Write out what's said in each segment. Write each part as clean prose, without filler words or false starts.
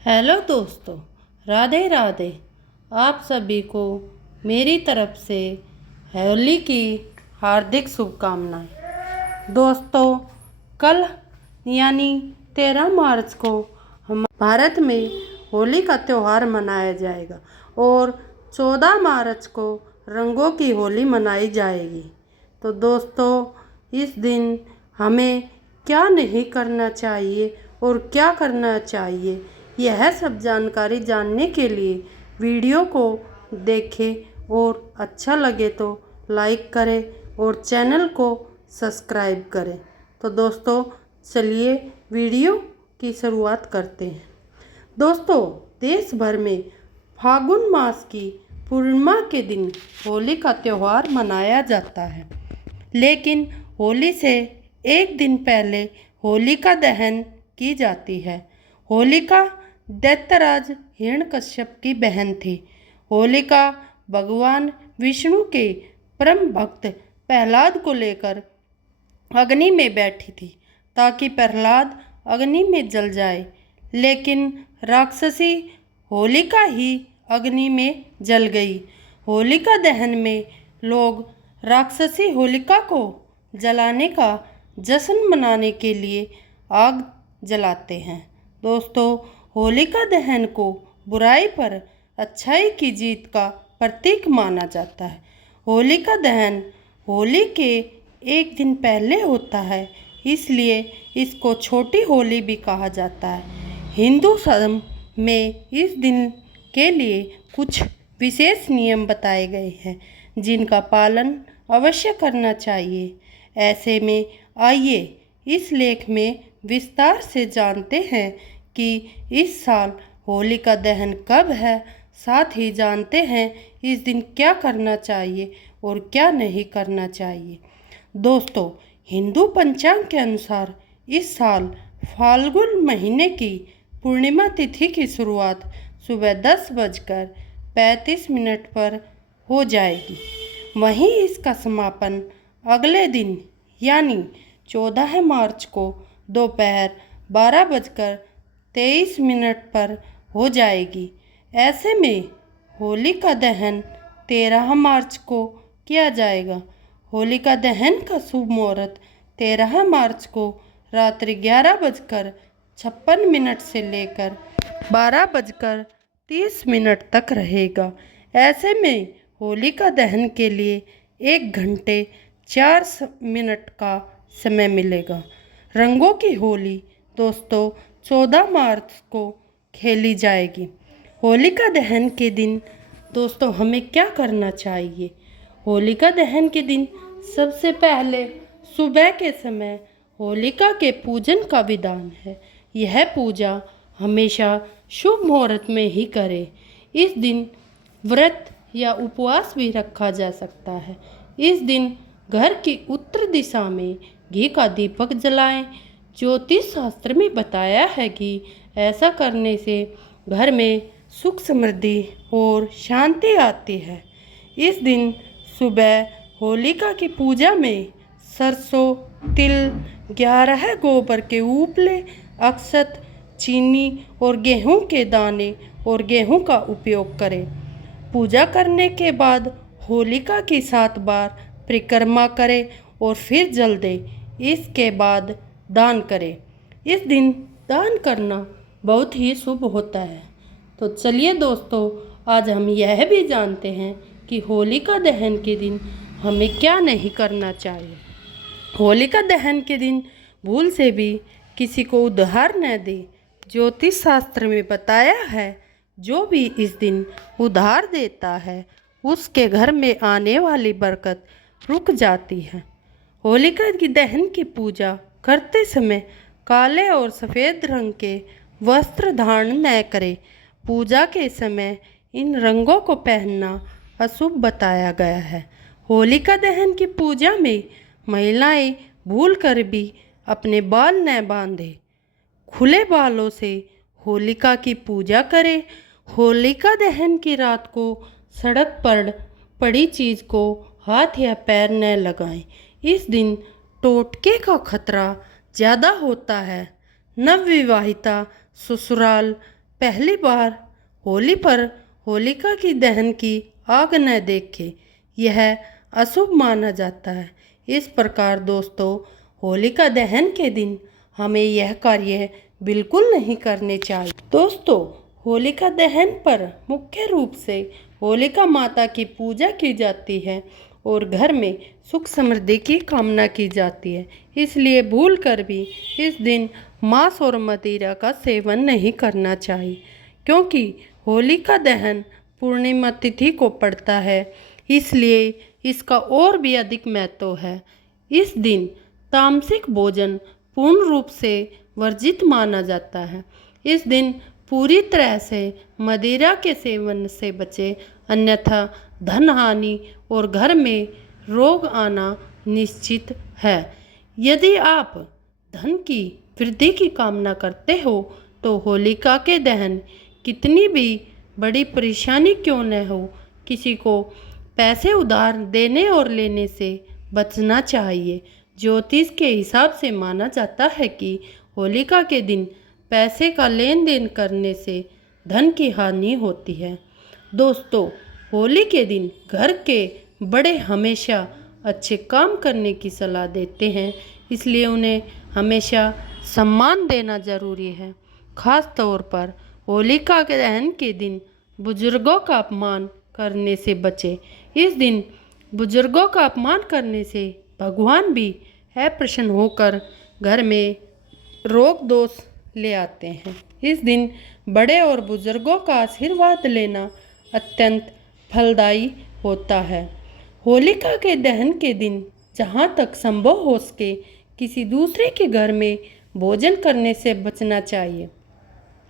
Hello दोस्तों, राधे राधे। आप सभी को मेरी तरफ से होली की हार्दिक शुभकामनाएं। दोस्तों, कल यानी 13 मार्च को हम भारत में होली का त्यौहार मनाया जाएगा और 14 मार्च को रंगों की होली मनाई जाएगी। तो दोस्तों, इस दिन हमें क्या नहीं करना चाहिए और क्या करना चाहिए, यह सब जानकारी जानने के लिए वीडियो को देखें और अच्छा लगे तो लाइक करें और चैनल को सब्सक्राइब करें। तो दोस्तों, चलिए वीडियो की शुरुआत करते हैं। दोस्तों, देश भर में फागुन मास की पूर्णिमा के दिन होली का त्यौहार मनाया जाता है, लेकिन होली से एक दिन पहले होलिका दहन की जाती है। होलिका दैत्यराज हिरण्यकश्यप की बहन थी। होलिका भगवान विष्णु के परम भक्त प्रहलाद को लेकर अग्नि में बैठी थी ताकि प्रहलाद अग्नि में जल जाए, लेकिन राक्षसी होलिका ही अग्नि में जल गई। होलिका दहन में लोग राक्षसी होलिका को जलाने का जश्न मनाने के लिए आग जलाते हैं। दोस्तों, होलिका दहन को बुराई पर अच्छाई की जीत का प्रतीक माना जाता है। होलिका दहन होली के एक दिन पहले होता है, इसलिए इसको छोटी होली भी कहा जाता है। हिंदू धर्म में इस दिन के लिए कुछ विशेष नियम बताए गए हैं जिनका पालन अवश्य करना चाहिए। ऐसे में आइए इस लेख में विस्तार से जानते हैं कि इस साल होलिका दहन कब है, साथ ही जानते हैं इस दिन क्या करना चाहिए और क्या नहीं करना चाहिए। दोस्तों, हिंदू पंचांग के अनुसार इस साल फाल्गुन महीने की पूर्णिमा तिथि की शुरुआत सुबह 10:35 पर हो जाएगी। वहीं इसका समापन अगले दिन यानी 14 मार्च को दोपहर 12:23 पर हो जाएगी। ऐसे में होलिका दहन 13 मार्च को किया जाएगा। होलिका दहन का शुभ मुहूर्त 13 मार्च को रात्रि 11:56 से लेकर 12:30 तक रहेगा। ऐसे में होलिका दहन के लिए 1 घंटे 4 मिनट का समय मिलेगा। रंगों की होली दोस्तों 14 मार्च को खेली जाएगी। होलिका दहन के दिन दोस्तों हमें क्या करना चाहिए? होलिका दहन के दिन सबसे पहले सुबह के समय होलिका के पूजन का विधान है। यह पूजा हमेशा शुभ मुहूर्त में ही करें। इस दिन व्रत या उपवास भी रखा जा सकता है। इस दिन घर की उत्तर दिशा में घी का दीपक जलाएं। ज्योतिष शास्त्र में बताया है कि ऐसा करने से घर में सुख समृद्धि और शांति आती है। इस दिन सुबह होलिका की पूजा में सरसों, तिल, 11 गोबर के उपले, अक्षत, चीनी और गेहूं के दाने और गेहूं का उपयोग करें। पूजा करने के बाद होलिका की 7 बार परिक्रमा करें और फिर जल दें। इसके बाद दान करें। इस दिन दान करना बहुत ही शुभ होता है। तो चलिए दोस्तों, आज हम यह भी जानते हैं कि होलिका दहन के दिन हमें क्या नहीं करना चाहिए। होलिका दहन के दिन भूल से भी किसी को उधार न दें। ज्योतिष शास्त्र में बताया है, जो भी इस दिन उधार देता है उसके घर में आने वाली बरकत रुक जाती है। होलिका की दहन की पूजा करते समय काले और सफ़ेद रंग के वस्त्र धारण न करें। पूजा के समय इन रंगों को पहनना अशुभ बताया गया है। होलिका दहन की पूजा में महिलाएं भूलकर भी अपने बाल न बांधें। खुले बालों से होलिका की पूजा करें। होलिका दहन की रात को सड़क पर पड़ी चीज़ को हाथ या पैर न लगाएं। इस दिन टोटके का खतरा ज़्यादा होता है। नवविवाहिता ससुराल पहली बार होली पर होलिका की दहन की आग न देखे, यह अशुभ माना जाता है। इस प्रकार दोस्तों, होलिका दहन के दिन हमें यह कार्य बिल्कुल नहीं करने चाहिए। दोस्तों, होलिका दहन पर मुख्य रूप से होलिका माता की पूजा की जाती है और घर में सुख समृद्धि की कामना की जाती है। इसलिए भूल कर भी इस दिन मांस और मदिरा का सेवन नहीं करना चाहिए, क्योंकि होलिका दहन पूर्णिमा तिथि को पड़ता है, इसलिए इसका और भी अधिक महत्व है। इस दिन तामसिक भोजन पूर्ण रूप से वर्जित माना जाता है। इस दिन पूरी तरह से मदिरा के सेवन से बचे, अन्यथा धन हानि और घर में रोग आना निश्चित है। यदि आप धन की वृद्धि की कामना करते हो तो होलिका के दहन कितनी भी बड़ी परेशानी क्यों न हो, किसी को पैसे उधार देने और लेने से बचना चाहिए। ज्योतिष के हिसाब से माना जाता है कि होलिका के दिन पैसे का लेन देन करने से धन की हानि होती है। दोस्तों, होली के दिन घर के बड़े हमेशा अच्छे काम करने की सलाह देते हैं, इसलिए उन्हें हमेशा सम्मान देना जरूरी है। खास तौर पर होलिका के दहन के दिन बुजुर्गों का अपमान करने से बचें। इस दिन बुजुर्गों का अपमान करने से भगवान भी अप्रसन्न होकर घर में रोग दोष ले आते हैं। इस दिन बड़े और बुजुर्गों का आशीर्वाद लेना अत्यंत फलदायी होता है। होलिका के दहन के दिन जहाँ तक संभव हो सके किसी दूसरे के घर में भोजन करने से बचना चाहिए।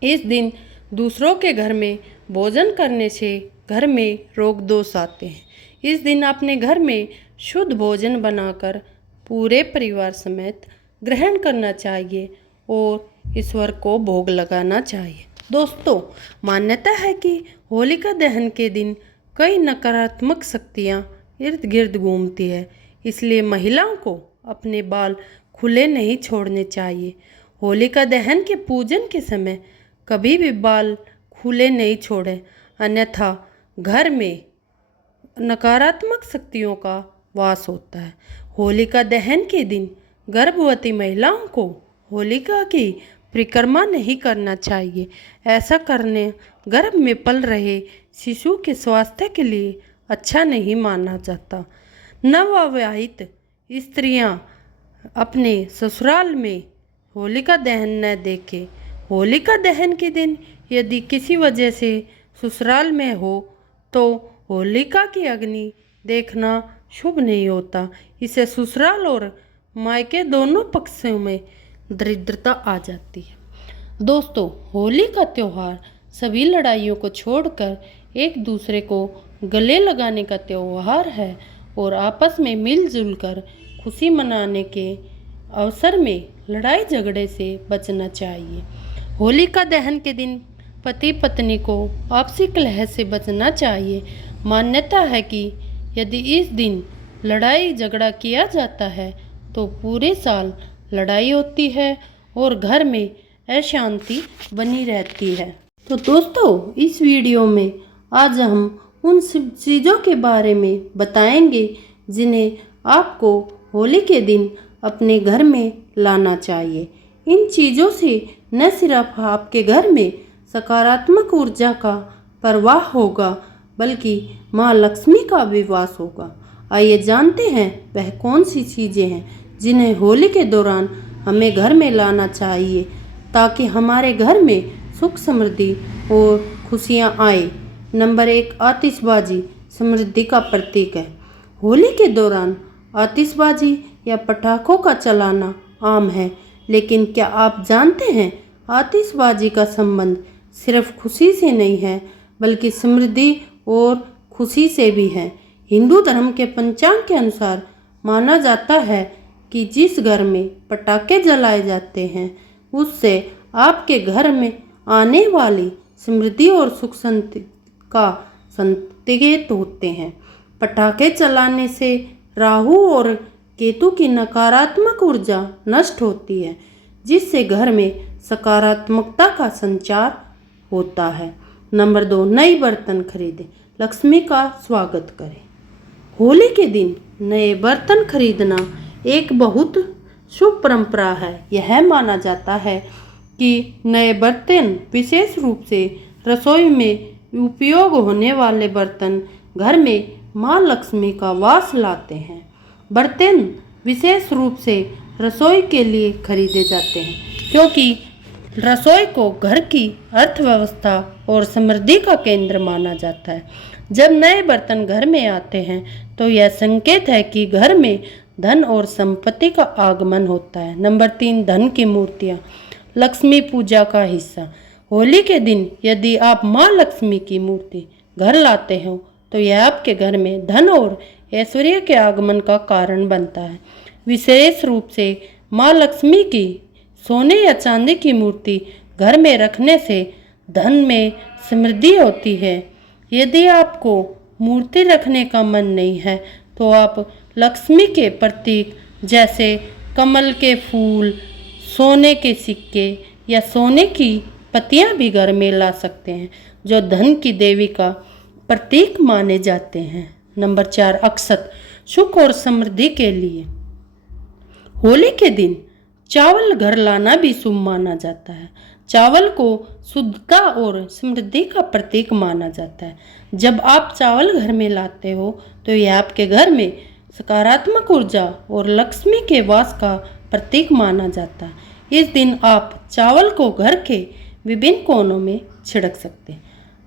इस दिन दूसरों के घर में भोजन करने से घर में रोग दोष आते हैं। इस दिन अपने घर में शुद्ध भोजन बनाकर पूरे परिवार समेत ग्रहण करना चाहिए और ईश्वर को भोग लगाना चाहिए। दोस्तों, मान्यता है कि होलिका दहन के दिन कई नकारात्मक शक्तियाँ इर्द गिर्द घूमती है, इसलिए महिलाओं को अपने बाल खुले नहीं छोड़ने चाहिए। होलिका दहन के पूजन के समय कभी भी बाल खुले नहीं छोड़ें, अन्यथा घर में नकारात्मक शक्तियों का वास होता है। होलिका दहन के दिन गर्भवती महिलाओं को होलिका की परिक्रमा नहीं करना चाहिए। ऐसा करने गर्भ में पल रहे शिशु के स्वास्थ्य के लिए अच्छा नहीं माना जाता। नवविवाहित स्त्रियां अपने ससुराल में होलिका दहन न देखें। होलिका दहन के दिन यदि किसी वजह से ससुराल में हो तो होलिका की अग्नि देखना शुभ नहीं होता। इससे ससुराल और मायके दोनों पक्षों में दरिद्रता आ जाती है। दोस्तों, होली का त्यौहार सभी लड़ाइयों को छोड़कर एक दूसरे को गले लगाने का त्यौहार है और आपस में मिलजुल कर खुशी मनाने के अवसर में लड़ाई झगड़े से बचना चाहिए। होलिका दहन के दिन पति पत्नी को आपसी कलह से बचना चाहिए। मान्यता है कि यदि इस दिन लड़ाई झगड़ा किया जाता है तो पूरे साल लड़ाई होती है और घर में अशांति बनी रहती है। तो दोस्तों, इस वीडियो में आज हम उन सब चीज़ों के बारे में बताएंगे जिन्हें आपको होली के दिन अपने घर में लाना चाहिए। इन चीज़ों से न सिर्फ आपके घर में सकारात्मक ऊर्जा का प्रवाह होगा बल्कि माँ लक्ष्मी का भी वास होगा। आइए जानते हैं वह कौन सी चीज़ें हैं जिन्हें होली के दौरान हमें घर में लाना चाहिए ताकि हमारे घर में सुख समृद्धि और खुशियाँ आए। नंबर 1, आतिशबाजी समृद्धि का प्रतीक है। होली के दौरान आतिशबाजी या पटाखों का चलाना आम है, लेकिन क्या आप जानते हैं आतिशबाजी का संबंध सिर्फ खुशी से नहीं है बल्कि समृद्धि और खुशी से भी है। हिंदू धर्म के पंचांग के अनुसार माना जाता है कि जिस घर में पटाखे जलाए जाते हैं उससे आपके घर में आने वाली समृद्धि और सुख शांति का संकेत होते हैं। पटाखे चलाने से राहु और केतु की नकारात्मक ऊर्जा नष्ट होती है, जिससे घर में सकारात्मकता का संचार होता है। नंबर 2, नई बर्तन खरीदें, लक्ष्मी का स्वागत करें। होली के दिन नए बर्तन खरीदना एक बहुत शुभ परंपरा है। यह माना जाता है कि नए बर्तन, विशेष रूप से रसोई में उपयोग होने वाले बर्तन, घर में माँ लक्ष्मी का वास लाते हैं। बर्तन विशेष रूप से रसोई के लिए खरीदे जाते हैं क्योंकि रसोई को घर की अर्थव्यवस्था और समृद्धि का केंद्र माना जाता है। जब नए बर्तन घर में आते हैं तो यह संकेत है कि घर में धन और संपत्ति का आगमन होता है। नंबर 3, धन की मूर्तियाँ, लक्ष्मी पूजा का हिस्सा। होली के दिन यदि आप माँ लक्ष्मी की मूर्ति घर लाते हो तो यह आपके घर में धन और ऐश्वर्य के आगमन का कारण बनता है। विशेष रूप से माँ लक्ष्मी की सोने या चांदी की मूर्ति घर में रखने से धन में समृद्धि होती है। यदि आपको मूर्ति रखने का मन नहीं है तो आप लक्ष्मी के प्रतीक जैसे कमल के फूल, सोने के सिक्के या सोने की पत्तियां भी घर में ला सकते हैं, जो धन की देवी का प्रतीक माने जाते हैं। नंबर 4, अक्षत, सुख और समृद्धि के लिए। होली के दिन चावल घर लाना भी शुभ माना जाता है। चावल को शुद्धता और समृद्धि का प्रतीक माना जाता है। जब आप चावल घर में लाते हो तो यह आपके घर में सकारात्मक ऊर्जा और लक्ष्मी के वास का प्रतीक माना जाता है। इस दिन आप चावल को घर के विभिन्न कोनों में छिड़क सकते हैं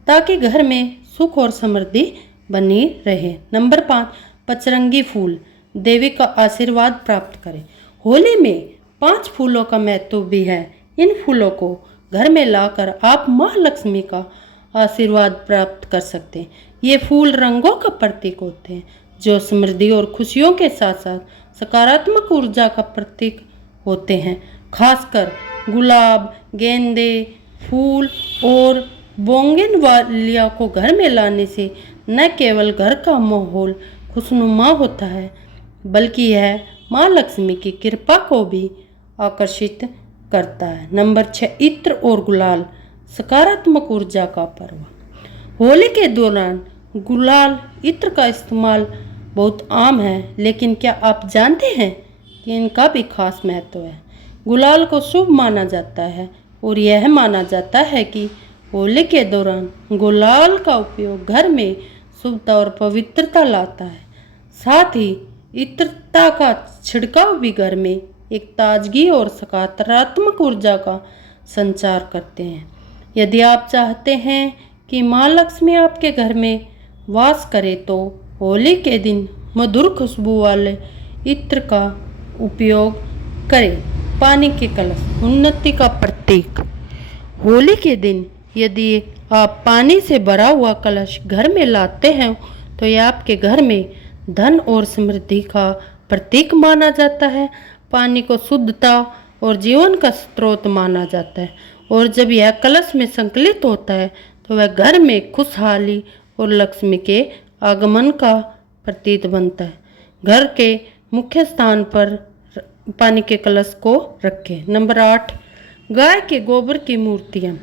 ताकि घर में सुख और समृद्धि बनी रहे। नंबर 5, पचरंगी फूल, देवी का आशीर्वाद प्राप्त करें। होली में 5 फूलों का महत्व भी है। इन फूलों को घर में लाकर आप माँ लक्ष्मी का आशीर्वाद प्राप्त कर सकते हैं। ये फूल रंगों का प्रतीक होते हैं जो समृद्धि और खुशियों के साथ साथ सकारात्मक ऊर्जा का प्रतीक होते हैं। खासकर गुलाब, गेंदे फूल और बोगनवेलिया को घर में लाने से न केवल घर का माहौल खुशनुमा होता है बल्कि यह माँ लक्ष्मी की कृपा को भी आकर्षित करता है। नंबर 6, इत्र और गुलाल, सकारात्मक ऊर्जा का पर्व। होली के दौरान गुलाल इत्र का इस्तेमाल बहुत आम है, लेकिन क्या आप जानते हैं कि इनका भी खास महत्व है। गुलाल को शुभ माना जाता है और यह माना जाता है कि होली के दौरान गुलाल का उपयोग घर में शुभता और पवित्रता लाता है। साथ ही इत्रता का छिड़काव भी घर में एक ताजगी और सकारात्मक ऊर्जा का संचार करते हैं। यदि आप चाहते हैं कि माँ लक्ष्मी आपके घर में वास करे तो होली के दिन मधुर खुशबू वाले इत्र का उपयोग करें। पानी के कलश, उन्नति का प्रतीक। होली के दिन यदि आप पानी से भरा हुआ कलश घर में लाते हैं तो यह आपके घर में धन और समृद्धि का प्रतीक माना जाता है। पानी को शुद्धता और जीवन का स्रोत माना जाता है और जब यह कलश में संकलित होता है तो वह घर में खुशहाली और लक्ष्मी के आगमन का प्रतीक बनता है। घर के मुख्य स्थान पर पानी के कलश को रखें। नंबर 8, गाय के गोबर की मूर्तियाँ।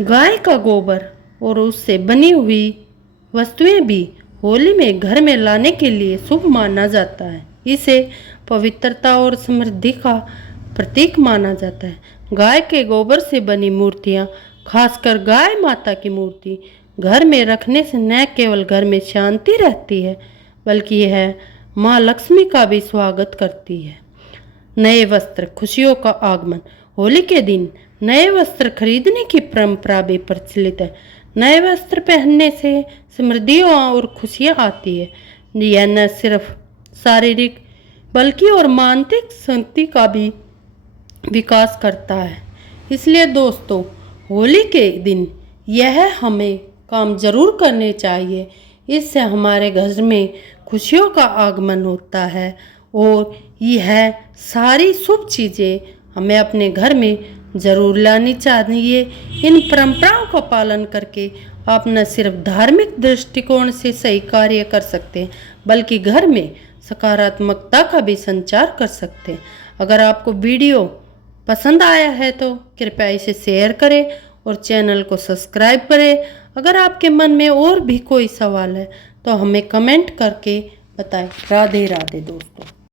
गाय का गोबर और उससे बनी हुई वस्तुएं भी होली में घर में लाने के लिए शुभ माना जाता है। इसे पवित्रता और समृद्धि का प्रतीक माना जाता है। गाय के गोबर से बनी मूर्तियाँ, खासकर गाय माता की मूर्ति, घर में रखने से न केवल घर में शांति रहती है बल्कि यह माँ लक्ष्मी का भी स्वागत करती है। नए वस्त्र, खुशियों का आगमन। होली के दिन नए वस्त्र खरीदने की परंपरा भी प्रचलित है। नए वस्त्र पहनने से समृद्धि और खुशियाँ आती है। यह न सिर्फ शारीरिक बल्कि और मानसिक शक्ति का भी विकास करता है। इसलिए दोस्तों, होली के दिन यह हमें काम जरूर करने चाहिए। इससे हमारे घर में खुशियों का आगमन होता है और यह सारी शुभ चीज़ें हमें अपने घर में ज़रूर लानी चाहिए। इन परंपराओं का पालन करके आप न सिर्फ धार्मिक दृष्टिकोण से सही कार्य कर सकते हैं बल्कि घर में सकारात्मकता का भी संचार कर सकते हैं। अगर आपको वीडियो पसंद आया है तो कृपया इसे शेयर करें और चैनल को सब्सक्राइब करें। अगर आपके मन में और भी कोई सवाल है तो हमें कमेंट करके बताएं। राधे राधे दोस्तों।